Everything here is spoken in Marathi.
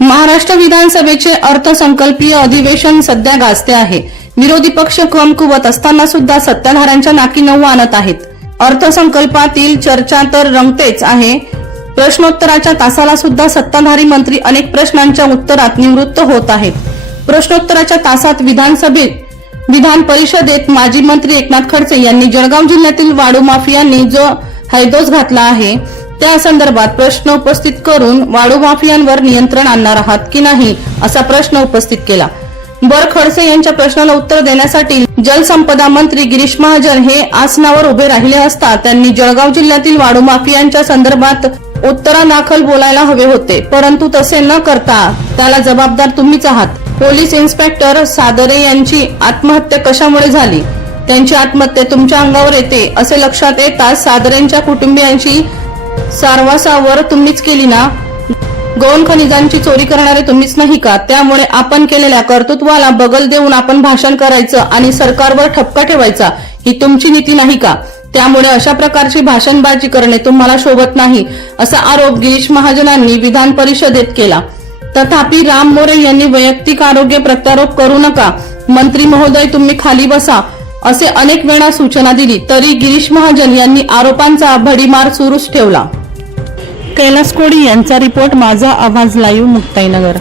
महाराष्ट्र विधानसभेचे अर्थसंकल्पीय अधिवेशन सध्या गाजते आहे. विरोधी पक्ष कमकुवत असताना सुद्धा सत्ताधाऱ्यांच्या नाकी नऊ आणत आहेत. अर्थसंकल्पातील चर्चा तर रंगतेच आहे. प्रश्नोत्तराच्या तासाला सुद्धा सत्ताधारी मंत्री अनेक प्रश्नांच्या उत्तरात निवृत्त होत आहेत. प्रश्नोत्तराच्या तासात विधानसभेत विधान परिषदेत माजी मंत्री एकनाथ खडसे यांनी जळगाव जिल्ह्यातील वाळू माफियांनी जो हैदोस घातला आहे त्या संदर्भात प्रश्न उपस्थित करून वाळू माफियांवर नियंत्रण आणणार आहात की नाही असा प्रश्न उपस्थित केला. बर खडसे यांच्या प्रश्नाला उत्तर देण्यासाठी जलसंपदा मंत्री गिरीश महाजन हे आसनावर उभे राहिले असता त्यांनी जळगाव जिल्ह्यातील वाळू माफियांच्या संदर्भात उत्तरादाखल बोलायला हवे होते परंतु तसे न करता त्याला जबाबदार तुम्हीच आहात. पोलीस इन्स्पेक्टर सादरे यांची आत्महत्या कशामुळे झाली? त्यांची आत्महत्या तुमच्या अंगावर येते असे लक्षात येताच सादरेंच्या कुटुंबियांशी सारवासावर तुम्हीच केली ना? गौण खनिजांची चोरी करणारे तुम्हीच नाही का? त्यामुळे आपण केलेल्या कर्तृत्वाला बगल देऊन आपण भाषण करायचं आणि सरकारवर ठपका ठेवायचा ही तुमची नीती नाही का? त्यामुळे अशा प्रकारची भाषणबाजी करणे तुम्हाला शोभत नाही असा आरोप गिरीश महाजनांनी विधान परिषदेत केला. तथापि राम मोरे यांनी वैयक्तिक आरोग्य प्रत्यारोप करू नका. मंत्री महोदय तुम्ही खाली बसा. असे अनेक वेळा सूचना दिली तरी गिरीश महाजन यांनी आरोपांचा भडीमार सुरूच ठेवला. कैलास कोडी यांचा रिपोर्ट माझा आवाज लाईव्ह मुक्ताईनगर.